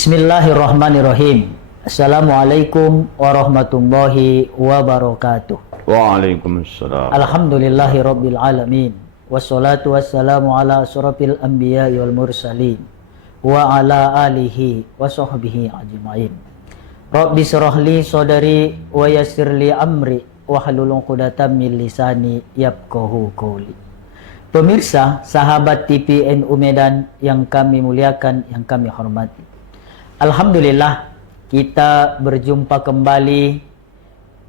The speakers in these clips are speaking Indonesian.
Bismillahirrahmanirrahim. Assalamualaikum warahmatullahi wabarakatuh. Waalaikumsalam. Alhamdulillahirabbil alamin. Wassalatu wassalamu ala asyrafil anbiya'i wal mursalin wa ala alihi wa sahbihi ajmain. Rabbi shrah li sadri wa yassir li amri wahlul 'uqdatam min lisani yafqahu qawli. Pemirsa, sahabat TVNU Medan yang kami muliakan, yang kami hormati. Alhamdulillah, kita berjumpa kembali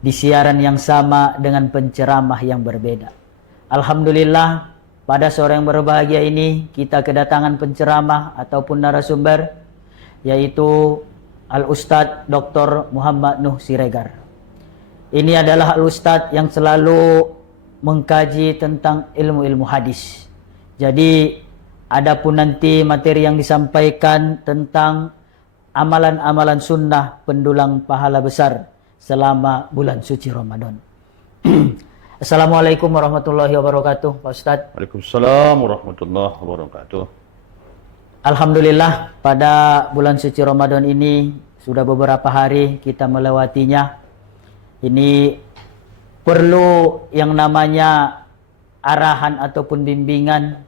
di siaran yang sama dengan penceramah yang berbeda. Alhamdulillah, pada sore yang berbahagia ini kita kedatangan penceramah ataupun narasumber, yaitu Al-Ustadz Dr. Muhammad Nuh Siregar. Ini adalah Al-Ustadz yang selalu mengkaji tentang ilmu-ilmu hadis. Jadi, adapun nanti materi yang disampaikan tentang amalan-amalan sunnah pendulang pahala besar selama bulan suci Ramadan. Assalamualaikum warahmatullahi wabarakatuh, Pak Ustadz. Waalaikumsalam warahmatullahi wabarakatuh. Alhamdulillah, pada bulan suci Ramadan ini sudah beberapa hari kita melewatinya. Ini perlu yang namanya arahan ataupun bimbingan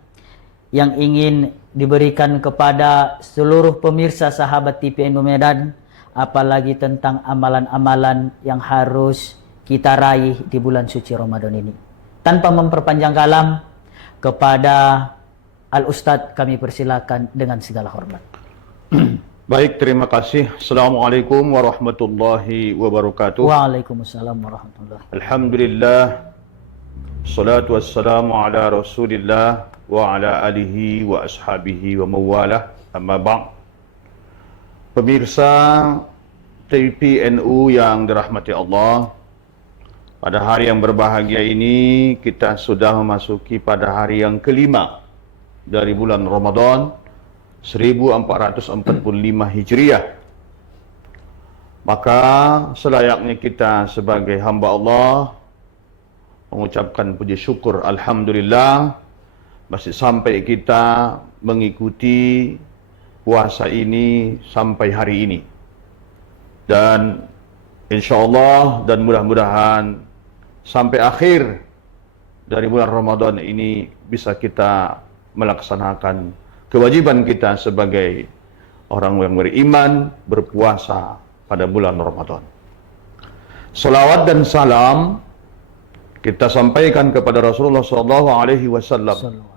yang ingin diberikan kepada seluruh pemirsa sahabat TVNU Medan, apalagi tentang amalan-amalan yang harus kita raih di bulan suci Ramadan ini. Tanpa memperpanjang kalam, kepada Al-Ustadz kami persilakan dengan segala hormat. Baik, terima kasih. Assalamualaikum warahmatullahi wabarakatuh. Waalaikumsalam warahmatullahi wabarakatuh. Alhamdulillah, salatu wassalamu ala rasulillah wa ala alihi wa ashabihi wa mawalah, amma ba'd. Pemirsa TVNU yang dirahmati Allah, pada hari yang berbahagia ini kita sudah memasuki pada hari yang kelima dari bulan Ramadan 1445 Hijriah. Maka selayaknya kita sebagai hamba Allah mengucapkan puji syukur, alhamdulillah, masih sampai kita mengikuti puasa ini sampai hari ini. Dan insyaallah dan mudah-mudahan sampai akhir dari bulan Ramadan ini bisa kita melaksanakan kewajiban kita sebagai orang yang beriman, berpuasa pada bulan Ramadan. Salawat dan salam kita sampaikan kepada Rasulullah SAW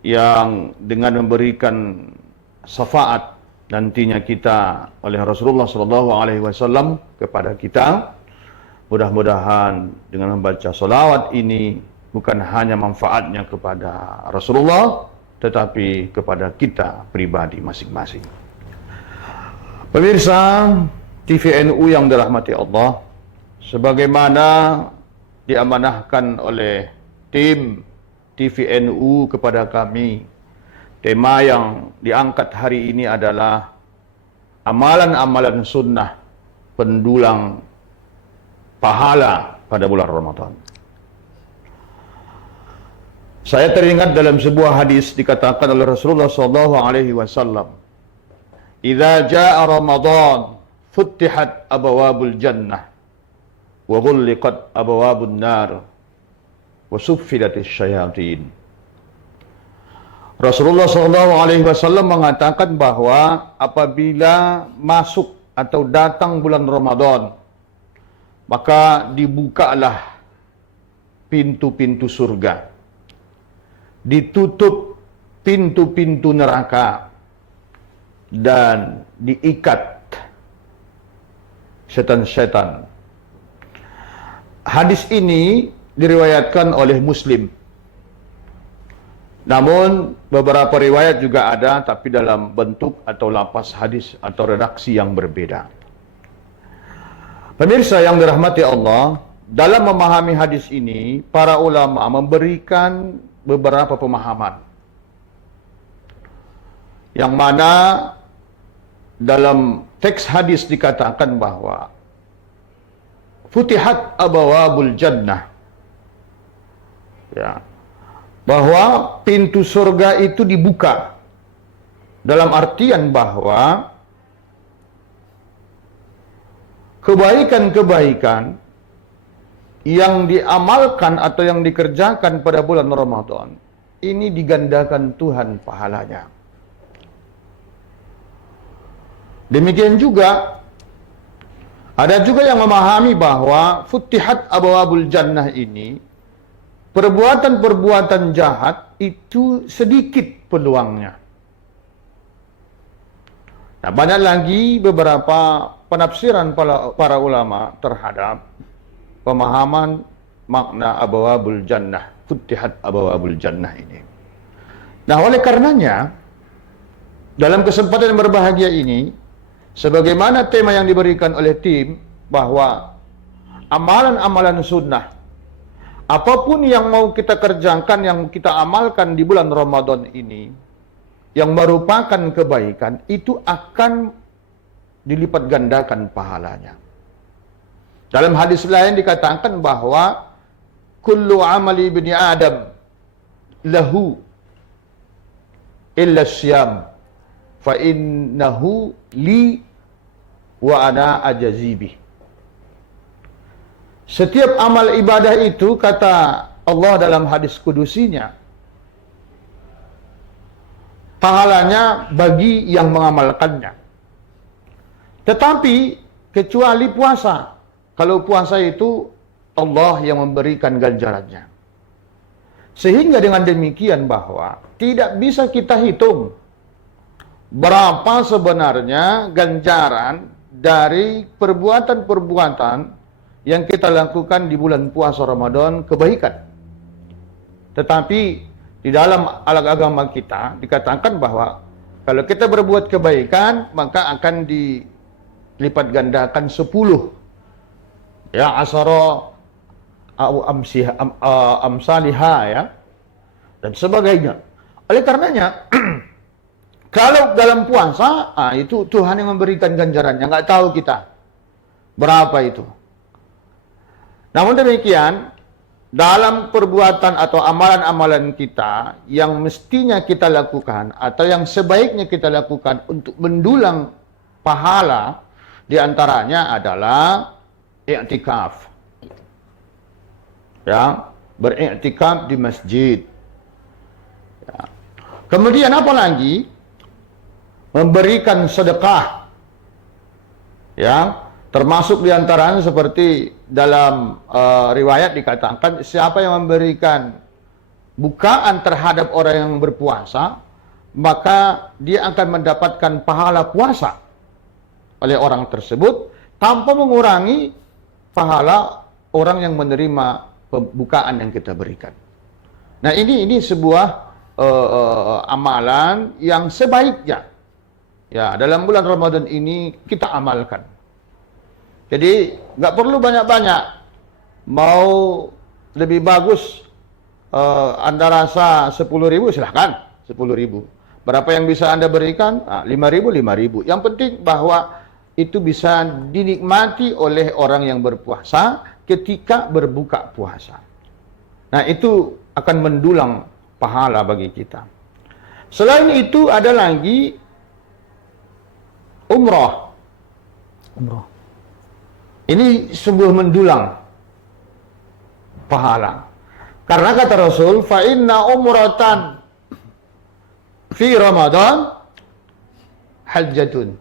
yang dengan memberikan syafaat nantinya kita oleh Rasulullah SAW kepada kita. Mudah-mudahan dengan membaca salawat ini bukan hanya manfaatnya kepada Rasulullah, tetapi kepada kita pribadi masing-masing. Pemirsa TVNU yang dirahmati Allah, sebagaimana diamanahkan oleh tim TVNU kepada kami, tema yang diangkat hari ini adalah amalan-amalan sunnah pendulang pahala pada bulan Ramadan. Saya teringat dalam sebuah hadis dikatakan oleh Rasulullah SAW, "Idza jaa Ramadan, futtihat abwabul jannah, wa ghulliqat abwabun nar, wa suffidatis syayatin." Rasulullah SAW mengatakan bahwa apabila masuk atau datang bulan Ramadan, maka dibukalah pintu-pintu surga, ditutup pintu-pintu neraka, dan diikat setan-setan. Hadis ini diriwayatkan oleh Muslim. Namun beberapa riwayat juga ada, tapi dalam bentuk atau lapas hadis atau redaksi yang berbeda. Pemirsa yang dirahmati Allah, dalam memahami hadis ini, para ulama memberikan beberapa pemahaman, yang mana dalam teks hadis dikatakan bahwa futihat abwabul jannah, ya, bahwa pintu surga itu dibuka, dalam artian bahwa kebaikan-kebaikan yang diamalkan atau yang dikerjakan pada bulan Ramadan ini digandakan Tuhan pahalanya. Demikian juga ada juga yang memahami bahwa Futtihat Abwabul Jannah ini perbuatan-perbuatan jahat itu sedikit peluangnya. Nah, banyak lagi beberapa penafsiran para ulama terhadap pemahaman makna Abwabul Jannah, Futtihat Abwabul Jannah ini. Nah, oleh karenanya dalam kesempatan yang berbahagia ini, sebagaimana tema yang diberikan oleh tim bahwa amalan-amalan sunnah, apapun yang mau kita kerjakan, yang kita amalkan di bulan Ramadan ini, yang merupakan kebaikan, itu akan dilipat gandakan pahalanya. Dalam hadis lain dikatakan bahwa kullu amali ibni Adam lahu illa syam fa innahu li wa ana ajazibih. Setiap amal ibadah itu, kata Allah dalam hadis kudusinya, pahalanya bagi yang mengamalkannya. Tetapi kecuali puasa. Kalau puasa itu Allah yang memberikan ganjarannya. Sehingga dengan demikian bahwa tidak bisa kita hitung berapa sebenarnya ganjaran dari perbuatan-perbuatan yang kita lakukan di bulan puasa Ramadan kebaikan. Tetapi di dalam agama kita dikatakan bahwa kalau kita berbuat kebaikan maka akan dilipat gandakan 10. Ya, asara au amsalihha, ya, dan sebagainya. Oleh karenanya kalau dalam puasa, itu Tuhan yang memberikan ganjarannya, nggak tahu kita berapa itu. Namun demikian, dalam perbuatan atau amalan-amalan kita yang mestinya kita lakukan atau yang sebaiknya kita lakukan untuk mendulang pahala, diantaranya adalah i'tikaf. Ya, beriktikaf di masjid. Ya. Kemudian apa lagi? Memberikan sedekah. Ya, termasuk diantaranya seperti dalam riwayat dikatakan, siapa yang memberikan bukaan terhadap orang yang berpuasa, maka dia akan mendapatkan pahala puasa oleh orang tersebut tanpa mengurangi pahala orang yang menerima pembukaan yang kita berikan. Nah, ini sebuah amalan yang sebaiknya ya dalam bulan Ramadan ini kita amalkan. Jadi nggak perlu banyak-banyak. Mau lebih bagus Anda rasa 10.000, silahkan 10.000. Berapa yang bisa Anda berikan? 5.000. Yang penting bahwa itu bisa dinikmati oleh orang yang berpuasa ketika berbuka puasa. Nah, itu akan mendulang pahala bagi kita. Selain itu ada lagi umrah. Ini sebuah mendulang pahala. Karena kata Rasul, fa inna umratan fi Ramadan hajjatun.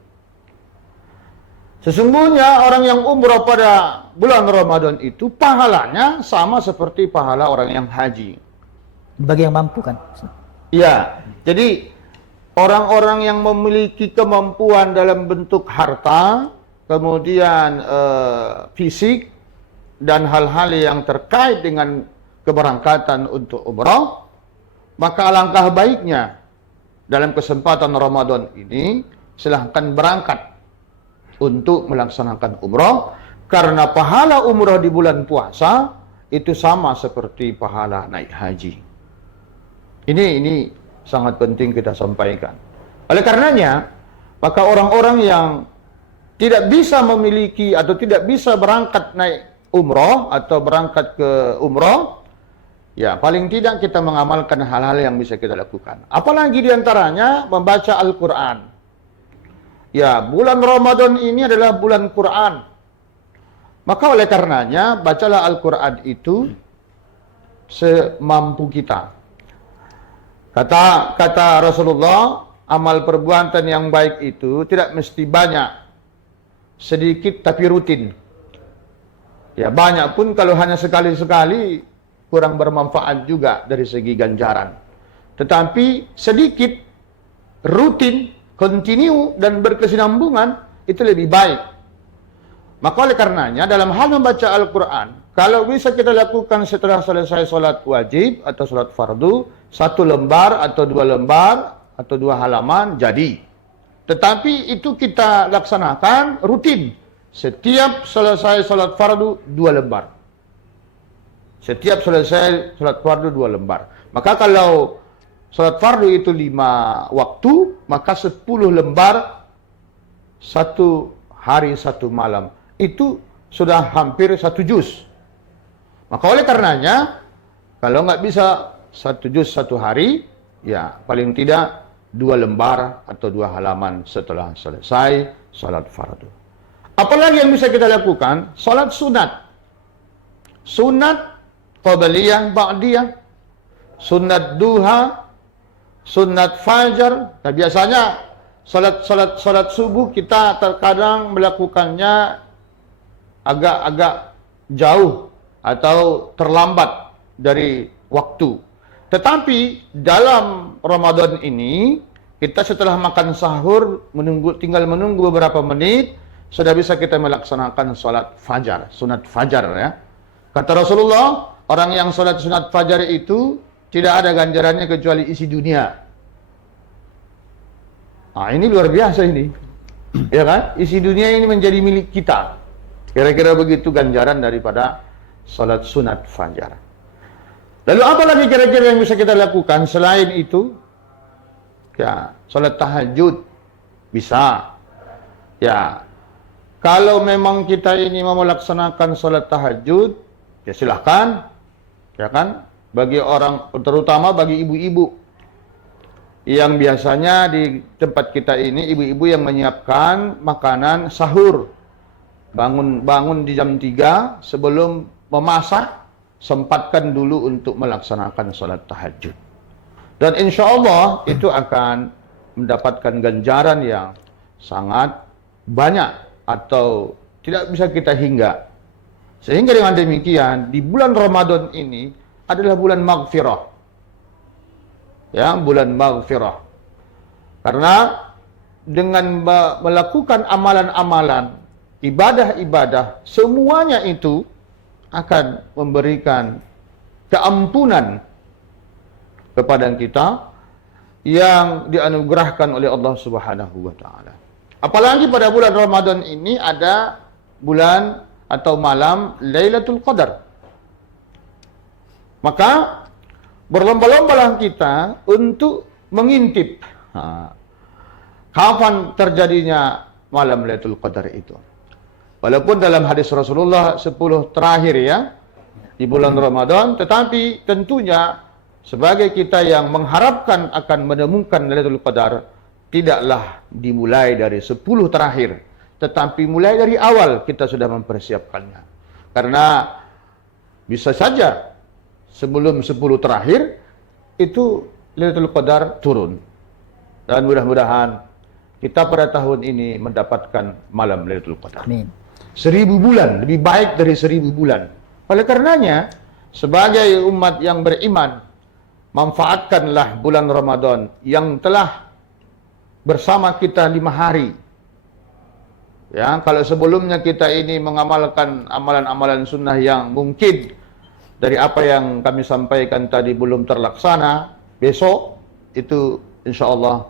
Sesungguhnya orang yang umrah pada bulan Ramadan itu pahalanya sama seperti pahala orang yang haji. Bagi yang mampu kan? Ya, jadi orang-orang yang memiliki kemampuan dalam bentuk harta, kemudian fisik, dan hal-hal yang terkait dengan keberangkatan untuk umrah, maka alangkah baiknya dalam kesempatan Ramadan ini silahkan berangkat untuk melaksanakan umrah, karena pahala umrah di bulan puasa itu sama seperti pahala naik haji. Ini sangat penting kita sampaikan. Oleh karenanya, maka orang-orang yang tidak bisa memiliki atau tidak bisa berangkat naik umrah atau berangkat ke umrah, ya paling tidak kita mengamalkan hal-hal yang bisa kita lakukan. Apalagi diantaranya membaca Al-Quran. Ya, bulan Ramadan ini adalah bulan Quran. Maka oleh karenanya, bacalah Al-Quran itu semampu kita. Kata Rasulullah, amal perbuatan yang baik itu tidak mesti banyak, sedikit tapi rutin. Ya, banyak pun kalau hanya sekali-sekali kurang bermanfaat juga dari segi ganjaran. Tetapi sedikit, rutin, continue dan berkesinambungan itu lebih baik. Maka oleh karenanya dalam hal membaca Al-Quran, kalau bisa kita lakukan setelah selesai solat wajib atau solat fardu, 1 lembar atau 2 lembar atau 2 halaman jadi. Tetapi itu kita laksanakan rutin. Setiap selesai solat fardu 2 lembar. Setiap selesai solat fardu 2 lembar. Maka kalau solat fardu itu 5 waktu, maka 10 lembar 1 hari 1 malam. Itu sudah hampir 1 juz. Maka oleh karenanya, kalau nggak bisa 1 juz 1 hari, ya paling tidak 2 lembar atau 2 halaman setelah selesai salat fardu. Apalagi yang bisa kita lakukan? Salat sunat. Sunat qabliyah, ba'diyah, sunat duha, sunat fajar. Nah, biasanya salat subuh kita terkadang melakukannya agak jauh atau terlambat dari waktu. Tetapi dalam Ramadan ini, kita setelah makan sahur, tinggal menunggu beberapa menit, sudah bisa kita melaksanakan salat fajar, sunat fajar ya. Kata Rasulullah, orang yang salat sunat fajar itu tidak ada ganjarannya kecuali isi dunia. Nah, ini luar biasa ini. Ya kan? Isi dunia ini menjadi milik kita. Kira-kira begitu ganjaran daripada salat sunat fajar. Lalu apa lagi kira-kira yang bisa kita lakukan selain itu? Ya, salat tahajud bisa. Ya, kalau memang kita ini mau melaksanakan salat tahajud, ya silahkan. Ya kan? Bagi orang, terutama bagi ibu-ibu yang biasanya di tempat kita ini, ibu-ibu yang menyiapkan makanan sahur. Bangun di jam 3 sebelum memasak, sempatkan dulu untuk melaksanakan salat tahajud. Dan insya Allah itu akan mendapatkan ganjaran yang sangat banyak atau tidak bisa kita hingga. Sehingga dengan demikian, di bulan Ramadan ini adalah bulan maghfirah. Ya, bulan maghfirah. Karena dengan melakukan amalan-amalan, ibadah-ibadah, semuanya itu akan memberikan keampunan kepada kita yang dianugerahkan oleh Allah Subhanahu wa taala. Apalagi pada bulan Ramadan ini ada bulan atau malam Lailatul Qadar. Maka berlomba-lombalah kita untuk mengintip kapan terjadinya malam Lailatul Qadar itu. Walaupun dalam hadis Rasulullah 10 terakhir ya di bulan Ramadan, tetapi tentunya sebagai kita yang mengharapkan akan menemukan Lailatul Qadar, tidaklah dimulai dari 10 terakhir, tetapi mulai dari awal kita sudah mempersiapkannya. Karena bisa saja sebelum 10 terakhir itu Lailatul Qadar turun. Dan mudah-mudahan kita pada tahun ini mendapatkan malam Lailatul Qadar. Amin. 1000 bulan, lebih baik dari 1000 bulan. Oleh karenanya, sebagai umat yang beriman, manfaatkanlah bulan Ramadan yang telah bersama kita 5 hari. Ya, kalau sebelumnya kita ini mengamalkan amalan-amalan sunnah yang mungkin dari apa yang kami sampaikan tadi belum terlaksana, besok itu insya Allah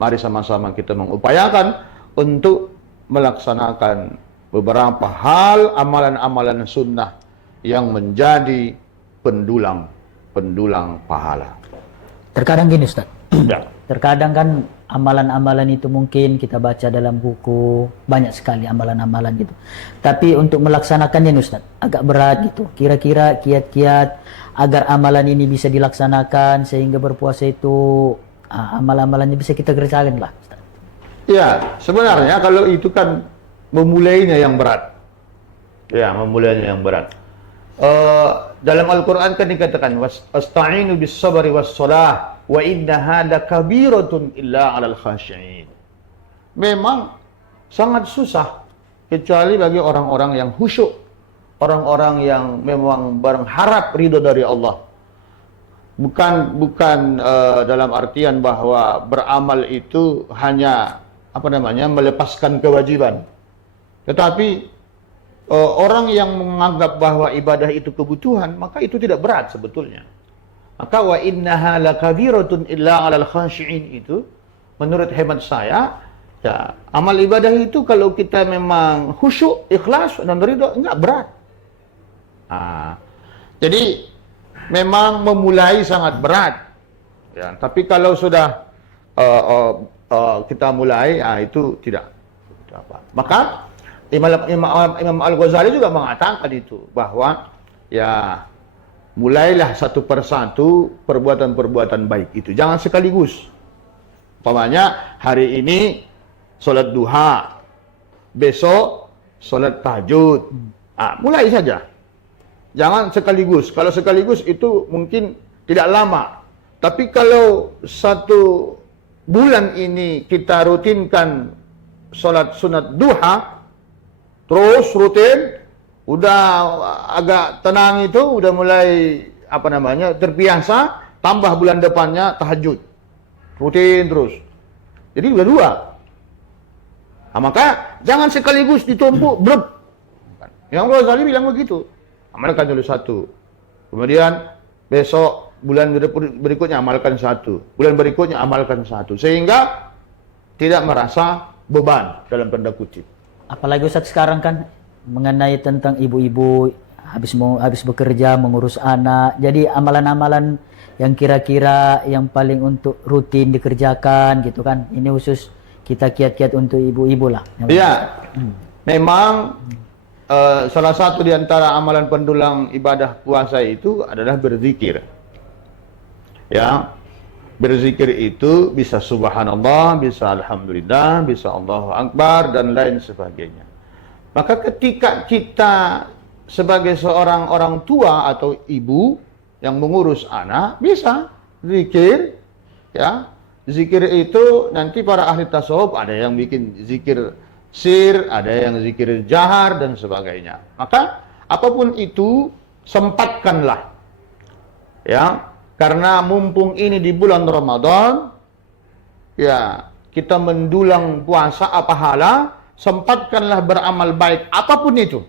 mari sama-sama kita mengupayakan untuk melaksanakan beberapa hal amalan-amalan sunnah yang menjadi pendulang pahala. Terkadang gini Ustaz, Ya. terkadang kan amalan-amalan itu mungkin kita baca dalam buku, banyak sekali amalan-amalan gitu. Tapi untuk melaksanakannya Ustaz, agak berat gitu. Kira-kira kiat-kiat agar amalan ini bisa dilaksanakan sehingga berpuasa itu amalan-amalannya bisa kita kerjakan lah Ustaz. Ya, sebenarnya kalau itu kan memulainya yang berat. Ya, memulainya yang berat. Dalam Al-Quran kan dikatakan wasta'inu bis sabri was salah wa innaha lakabiratun illa 'alal khashi'in. Memang sangat susah kecuali bagi orang-orang yang khusyuk, orang-orang yang memang berharap ridho dari Allah. Bukan dalam artian bahwa beramal itu hanya melepaskan kewajiban. Tetapi orang yang menganggap bahwa ibadah itu kebutuhan, maka itu tidak berat sebetulnya. Maka wa innaha lakabiratun illa 'alal khashi'in itu menurut hemat saya, ya, amal ibadah itu kalau kita memang khusyuk, ikhlas dan ridho enggak berat. Jadi memang memulai sangat berat. Ya, tapi kalau sudah kita mulai, itu tidak apa. Maka Imam Al-Ghazali juga mengatakan itu, bahwa ya mulailah satu persatu perbuatan-perbuatan baik itu. Jangan sekaligus. Umpamanya hari ini sholat duha, besok sholat tahajud. Mulai saja. Jangan sekaligus. Kalau sekaligus itu mungkin tidak lama. Tapi kalau satu bulan ini kita rutinkan sholat sunat duha, terus rutin, udah agak tenang itu, udah mulai terbiasa, tambah bulan depannya tahajud, rutin terus. Jadi udah dua. Maka jangan sekaligus ditumpuk brep. Yang Ghazali bilang begitu. Amalkan dulu satu, kemudian besok bulan berikutnya amalkan satu, bulan berikutnya amalkan satu, sehingga tidak merasa beban dalam tanda kutip. Apalagi Ustaz sekarang kan mengenai tentang ibu-ibu habis bekerja mengurus anak. Jadi amalan-amalan yang kira-kira yang paling untuk rutin dikerjakan gitu kan. Ini khusus kita kiat-kiat untuk ibu-ibu lah. Iya. Memang salah satu di antara amalan pendulang ibadah puasa itu adalah berzikir. Ya. Berzikir itu bisa subhanallah, bisa alhamdulillah, bisa Allahu Akbar, dan lain sebagainya. Maka ketika kita sebagai seorang orang tua atau ibu yang mengurus anak, bisa zikir, ya. Zikir itu nanti para ahli tasawuf ada yang bikin zikir sir, ada yang zikir jahar, dan sebagainya. Maka apapun itu sempatkanlah, ya. Karena mumpung ini di bulan Ramadan, ya, kita mendulang puasa pahala, sempatkanlah beramal baik apapun itu.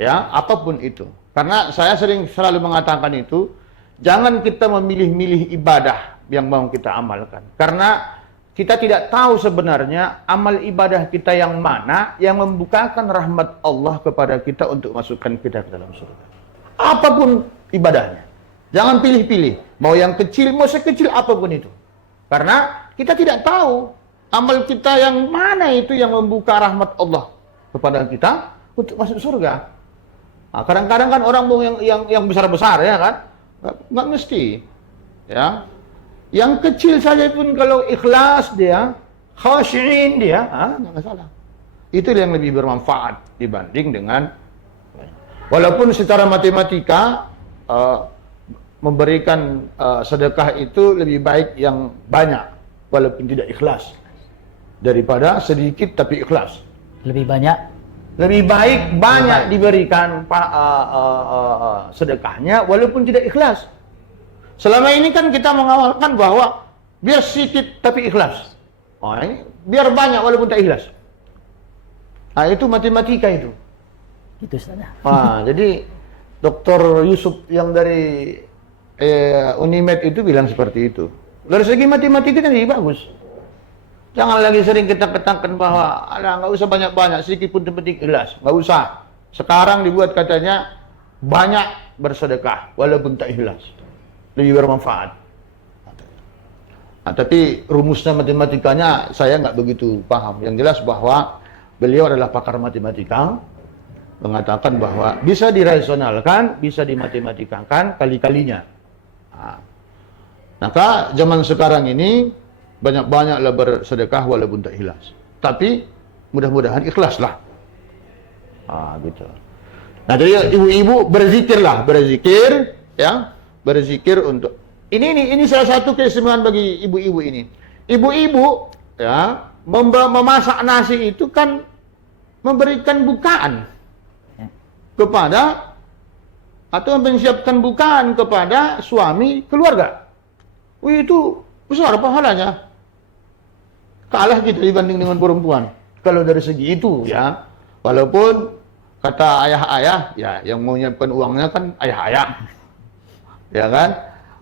Ya, apapun itu. Karena saya selalu mengatakan itu, jangan kita memilih-milih ibadah yang mau kita amalkan. Karena kita tidak tahu sebenarnya amal ibadah kita yang mana yang membukakan rahmat Allah kepada kita untuk masukkan kita ke dalam surga. Apapun ibadahnya. Jangan pilih-pilih, mau yang kecil, mau sekecil apapun itu. Karena kita tidak tahu amal kita yang mana itu yang membuka rahmat Allah kepada kita untuk masuk surga. Kadang-kadang kan orang mau yang besar-besar, ya kan? Nggak mesti. Ya. Yang kecil saja pun kalau ikhlas dia, khashi'in dia, nggak salah. Itu yang lebih bermanfaat dibanding dengan, walaupun secara matematika memberikan sedekah itu lebih baik yang banyak walaupun tidak ikhlas daripada sedikit tapi ikhlas. Lebih banyak, lebih baik banyak diberikan sedekahnya walaupun tidak ikhlas. Selama ini kan kita mengawalkan bahwa biar sedikit tapi ikhlas. Ini biar banyak walaupun tak ikhlas. Itu matematika itu. Itu saja. Jadi Dr. Yusuf yang dari Unimed itu bilang seperti itu. Dari segi matematika kan lebih bagus. Jangan lagi sering kita katakan bahwa nggak usah banyak-banyak, sedikit pun penting ikhlas. Nggak usah. Sekarang dibuat katanya banyak bersedekah walaupun tak ikhlas. Lebih bermanfaat. Tapi rumusnya matematikanya saya nggak begitu paham. Yang jelas bahwa beliau adalah pakar matematika, mengatakan bahwa bisa dirasionalkan, bisa dimatematikkan kali-kalinya. Maka zaman sekarang ini banyak-banyaklah bersedekah walaupun tak ikhlas. Tapi mudah-mudahan ikhlaslah. Gitu. Nah, jadi ibu-ibu berzikir, ya, berzikir untuk ini salah satu keistimewaan bagi ibu-ibu ini. Ibu-ibu, ya, memasak nasi itu kan memberikan bukaan kepada atau mempersiapkan bukaan kepada suami keluarga. Itu besar pahalanya. Kalah kita dibanding dengan perempuan. Kalau dari segi itu, ya, walaupun kata ayah-ayah, ya, yang mau menyiapkan uangnya kan ayah-ayah, ya kan?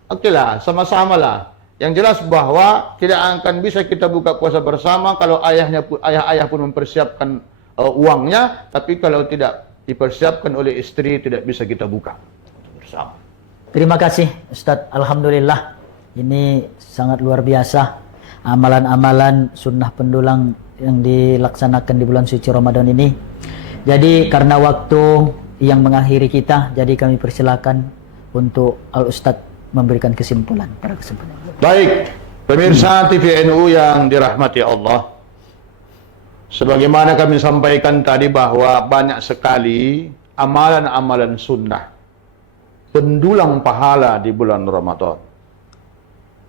Oke lah, sama-sama lah. Yang jelas bahwa tidak akan bisa kita buka puasa bersama kalau ayah-ayah pun mempersiapkan uangnya, tapi kalau tidak dipersiapkan oleh istri tidak bisa kita buka bersama. Terima kasih Ustadz. Alhamdulillah, ini sangat luar biasa amalan-amalan sunnah pendulang yang dilaksanakan di bulan suci Ramadan ini. Jadi karena waktu yang mengakhiri kita, jadi kami persilakan untuk Al Ustadz memberikan kesimpulan pada kesempatan. Baik, pemirsa TVNU yang dirahmati Allah. Sebagaimana kami sampaikan tadi bahwa banyak sekali amalan-amalan sunnah pendulang pahala di bulan Ramadan.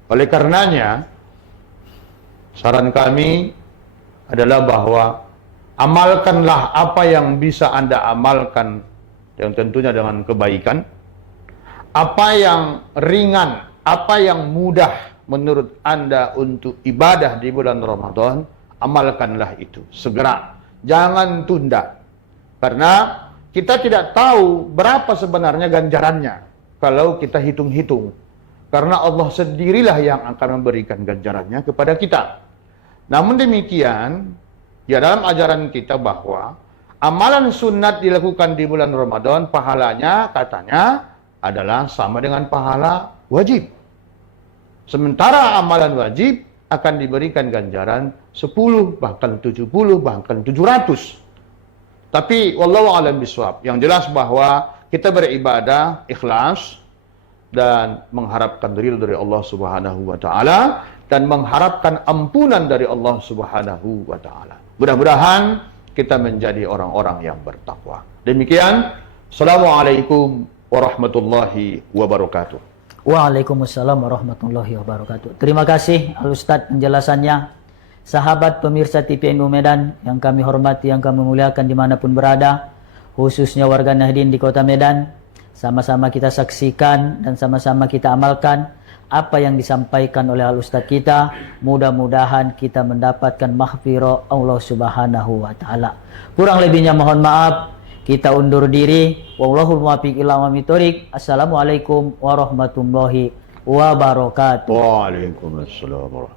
Oleh karenanya, saran kami adalah bahwa amalkanlah apa yang bisa Anda amalkan, yang tentunya dengan kebaikan. Apa yang ringan, apa yang mudah menurut Anda untuk ibadah di bulan Ramadan, amalkanlah itu segera, jangan tunda. Karena kita tidak tahu berapa sebenarnya ganjarannya kalau kita hitung-hitung. Karena Allah sendirilah yang akan memberikan ganjarannya kepada kita. Namun demikian, ya, dalam ajaran kita bahwa amalan sunat dilakukan di bulan Ramadan, pahalanya katanya adalah sama dengan pahala wajib. Sementara amalan wajib akan diberikan ganjaran 10, bahkan 70, bahkan 700. Tapi wallahu a'lam bishawab. Yang jelas bahwa kita beribadah ikhlas dan mengharapkan ridho dari Allah Subhanahu wa taala dan mengharapkan ampunan dari Allah Subhanahu wa taala. Mudah-mudahan kita menjadi orang-orang yang bertakwa. Demikian, assalamualaikum warahmatullahi wabarakatuh. Waalaikumsalam warahmatullahi wabarakatuh. Terima kasih Al Ustadz penjelasannya. Sahabat pemirsa TVNU Medan yang kami hormati, yang kami muliakan dimanapun berada, khususnya warga Nahdien di kota Medan, sama-sama kita saksikan dan sama-sama kita amalkan apa yang disampaikan oleh Al Ustadz kita. Mudah-mudahan kita mendapatkan maghfirah Allah Subhanahu wa taala. Kurang lebihnya mohon maaf. Kita undur diri. Wallahul muwaffiq ila aqwamit thoriq. Assalamualaikum warahmatullahi wabarakatuh. Waalaikumsalam warahmatullahi wabarakatuh.